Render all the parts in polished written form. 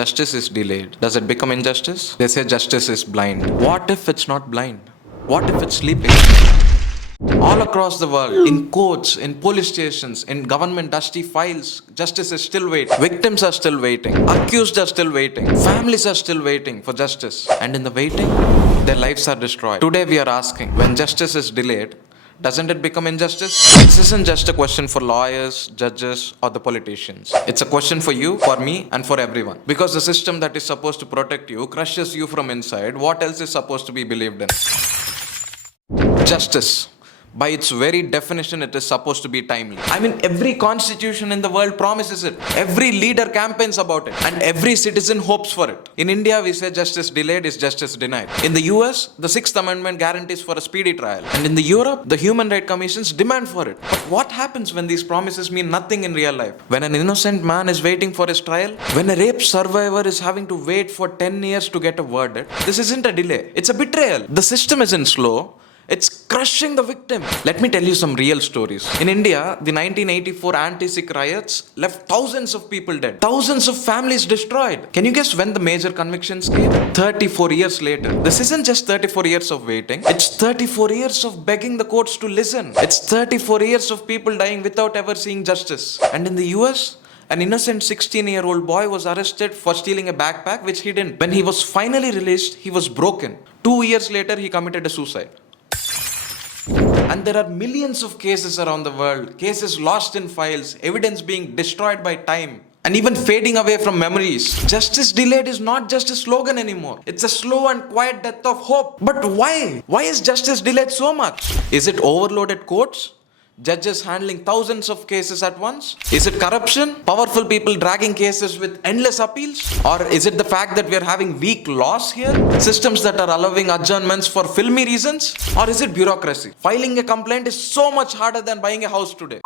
justice is delayed, does it become injustice? They say justice is blind. What if it's not blind? What if it's sleeping? All across the world, in courts, in police stations, in government dusty files, justice is still waiting. Victims are still waiting. Accused are still waiting. Families are still waiting for justice. And in the waiting, their lives are destroyed. Today we are asking, when justice is delayed, doesn't it become injustice? This isn't just a question for lawyers, judges, or the politicians. It's a question for you, for me, and for everyone. Because the system that is supposed to protect you crushes you from inside, what else is supposed to be believed in? Justice. By its very definition, it is supposed to be timely. I mean, every constitution in the world promises it. Every leader campaigns about it. And every citizen hopes for it. In India, we say justice delayed is justice denied. In the US, the 6th Amendment guarantees for a speedy trial. And in the Europe, the Human Rights Commissions demand for it. But what happens when these promises mean nothing in real life? When an innocent man is waiting for his trial? When a rape survivor is having to wait for 10 years to get a verdict? This isn't a delay. It's a betrayal. The system isn't slow. It's crushing the victim. Let me tell you some real stories. In India, the 1984 anti-Sikh riots left thousands of people dead. Thousands of families destroyed. Can you guess when the major convictions came? 34 years later. This isn't just 34 years of waiting. It's 34 years of begging the courts to listen. It's 34 years of people dying without ever seeing justice. And in the US, an innocent 16-year-old boy was arrested for stealing a backpack, which he didn't. When he was finally released, he was broken. 2 years later, he committed a suicide. And there are millions of cases around the world, cases lost in files, evidence being destroyed by time, and even fading away from memories. Justice delayed is not just a slogan anymore. It's a slow and quiet death of hope. But why? Why is justice delayed so much? Is it overloaded courts? Judges handling thousands of cases at once? Is it corruption? Powerful people dragging cases with endless appeals? Or is it the fact that we are having weak laws here? Systems that are allowing adjournments for filmy reasons? Or is it bureaucracy? Filing a complaint is so much harder than buying a house today.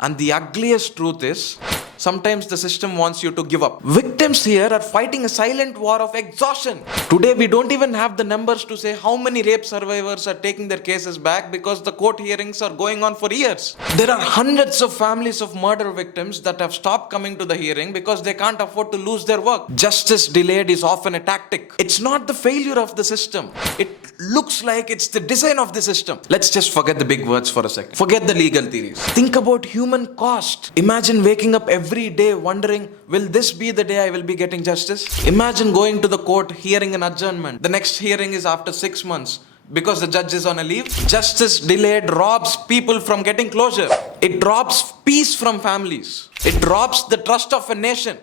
And the ugliest truth is, sometimes the system wants you to give up. Victims here are fighting a silent war of exhaustion. Today we don't even have the numbers to say how many rape survivors are taking their cases back because the court hearings are going on for years. There are hundreds of families of murder victims that have stopped coming to the hearing because they can't afford to lose their work. Justice delayed is often a tactic. It's not the failure of the system. It looks like it's the design of the system. Let's just forget the big words for a second. Forget the legal theories. Think about human cost. Imagine waking up every day wondering, will this be the day I will be getting justice? Imagine going to the court, hearing an adjournment. The next hearing is after 6 months because the judge is on a leave. Justice delayed robs people from getting closure. It robs peace from families. It robs the trust of a nation.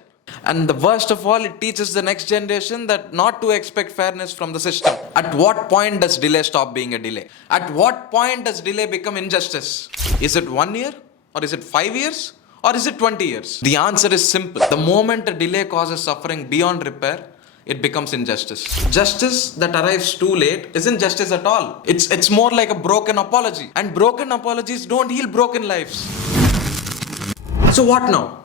And the worst of all, it teaches the next generation that not to expect fairness from the system. At what point does delay stop being a delay? At what point does delay become injustice? Is it 1 year? Or is it 5 years? Or is it 20 years? The answer is simple. The moment a delay causes suffering beyond repair, it becomes injustice. Justice that arrives too late isn't justice at all. It's more like a broken apology. And broken apologies don't heal broken lives. So what now?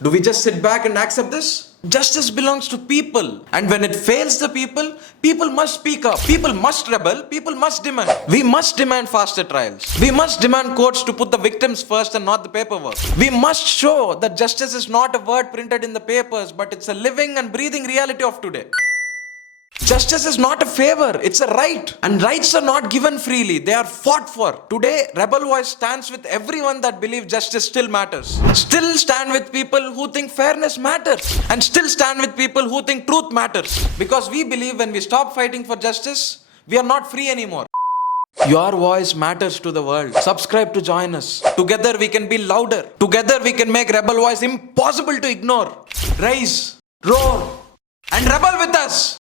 Do we just sit back and accept this? Justice belongs to people. And when it fails the people, people must speak up. People must rebel. People must demand. We must demand faster trials. We must demand courts to put the victims first and not the paperwork. We must show that justice is not a word printed in the papers, but it's a living and breathing reality of today. Justice is not a favor, it's a right. And rights are not given freely, they are fought for. Today, Rebel Voice stands with everyone that believes justice still matters. Still stand with people who think fairness matters. And still stand with people who think truth matters. Because we believe when we stop fighting for justice, we are not free anymore. Your voice matters to the world. Subscribe to join us. Together we can be louder. Together we can make Rebel Voice impossible to ignore. Rise, roar, and rebel with us.